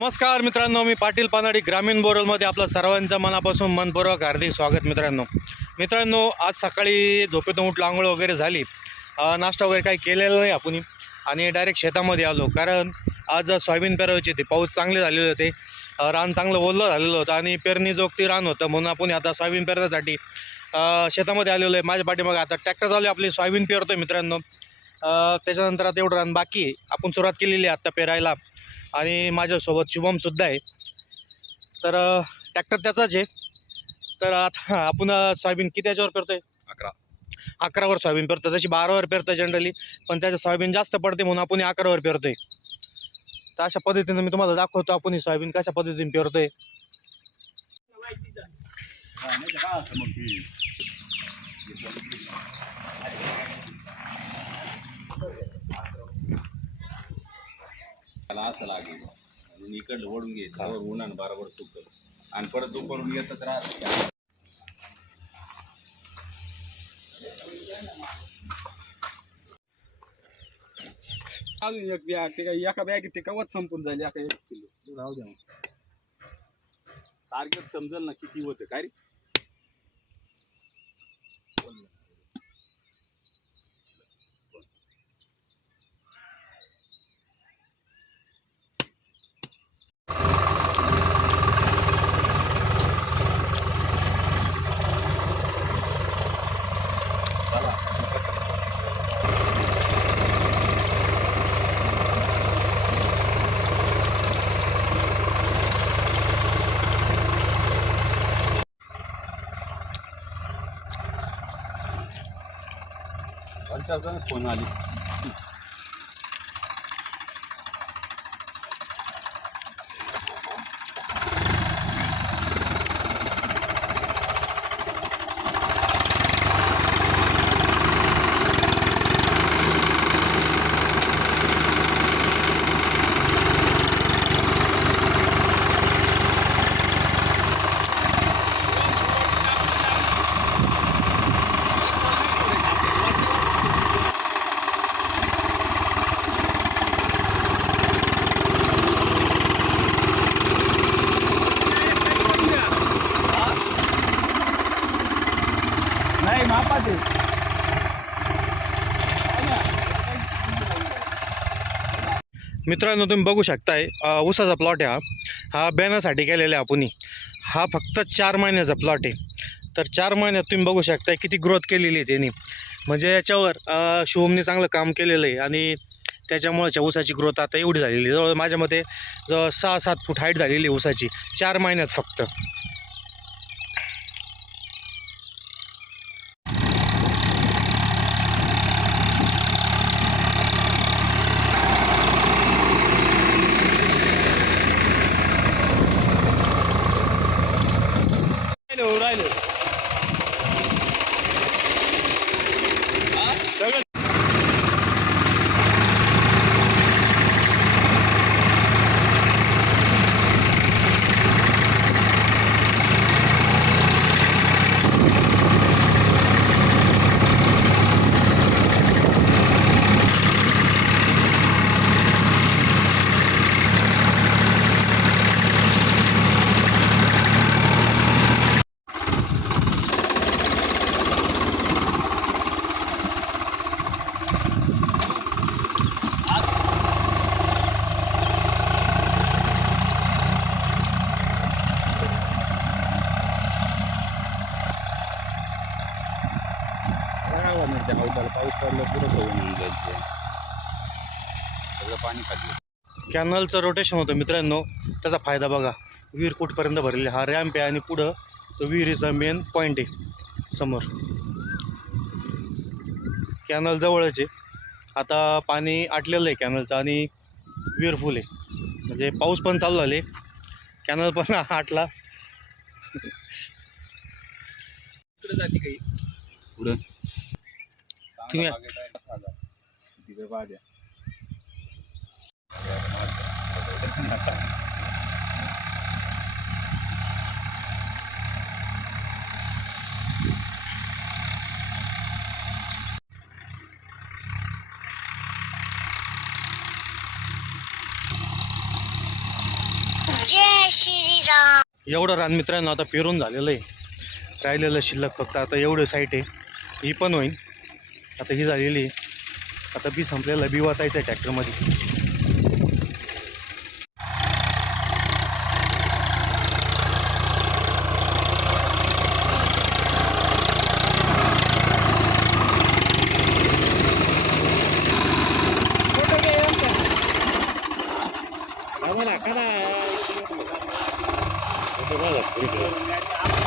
नमस्कार मित्रांनो मी पाटील पानाडी ग्रामीण बोरलमध्ये आपलं सर्वांचं मनापासून मनपूर्वक हार्दिक स्वागत मित्रांनो. मित्रांनो आज सकाळी झोपेतून उठलं आंघोळ वगैरे झाली. नाश्ता वगैरे काही केलेलं नाही आपण. आणि डायरेक्ट शेतामध्ये आलो. कारण आज सोयाबीन पेरवायची होती. पाऊस चांगले झालेले होते. रान चांगलं ओलं झालेलं होतं. आणि पेरणी जोगती रान होतं. म्हणून आपण आता सोयाबीन पेरण्यासाठी शेतामध्ये आलेलो आहे. माझ्या पाठीमागे आता ट्रॅक्टर चालू आहे. आपली सोयाबीन पेरतो मित्रांनो. त्याच्यानंतर आता एवढं रान बाकी आपण सुरुवात केलेली आहे आत्ता पेरायला. आणि माझ्यासोबत शुभमसुद्धा आहे. तर ट्रॅक्टर त्याचाच आहे. तर आता आपण सोयाबीन किती याच्यावर पेरतोय? अकरा. अकरावर सोयाबीन पेरतो तशी बारावर पेरतो जनरली पण त्याच्या सोयाबीन जास्त पडते म्हणून आपण अकरावर पेरतोय. तर अशा पद्धतीनं मी तुम्हाला दाखवतो आपण ही सोयाबीन कशा पद्धतीने पेरतोय. त्याला असं लागेल. म्हणून इकडलं ओढून घे त्यावर उन्हानं बरोबर सुकल आणि परत दुपारून येतच राहत अजून एक बॅग ते काय एका बॅगेत ते कवच संपून जाईल एका एक किलो. राहू द्या टार्गेट समजेल ना किती होतं काय रे? पंचायत फोन आली. नाही मापाचे मित्रांनो तुम्ही बघू शकताय ऊसाचा प्लॉट आहे हा. हा बॅनरसाठी केलेला आहे आपण. हा फक्त चार महिन्याचा प्लॉट आहे. तर चार महिन्यात तुम्ही बघू शकताय किती ग्रोथ केलेली आहे त्यांनी. म्हणजे याच्यावर शुभमने चांगलं काम केलेलं आहे आणि त्याच्यामुळेच्या ऊसाची ग्रोथ आता एवढी झालेली आहे. जवळ माझ्या मते जवळ सहा सात फूट हाईट झालेली आहे ऊसाची. चार महिन्यात फक्त. त्या अवताला पाऊस पडला पुरं होऊन जाईल ते. सगळं पाणी खाली येतं. कॅनलचं रोटेशन होतं मित्रांनो. त्याचा फायदा बघा. विहीर कुठपर्यंत भरलेली हा रॅम्प आहे आणि पुढं तो विहिरीचा मेन पॉईंट आहे. समोर. कॅनल जवळच आहे. आता पाणी आटलेलं आहे कॅनलचं आणि विहीर फुल आहे. म्हणजे पाऊस पण चालू झाले. कॅनल पण आटला. इकडे जाते काही पुढं? तुम्ही-. एवढं रान मित्रांनो आता पेरून झालेलं आहे. राहिलेलं शिल्लक फक्त आता एवढं साईट आहे. ही पण होईल आता ही झालेली आता बी संपलेला बी वाचायचं आहे ट्रॅक्टरमध्ये. Come.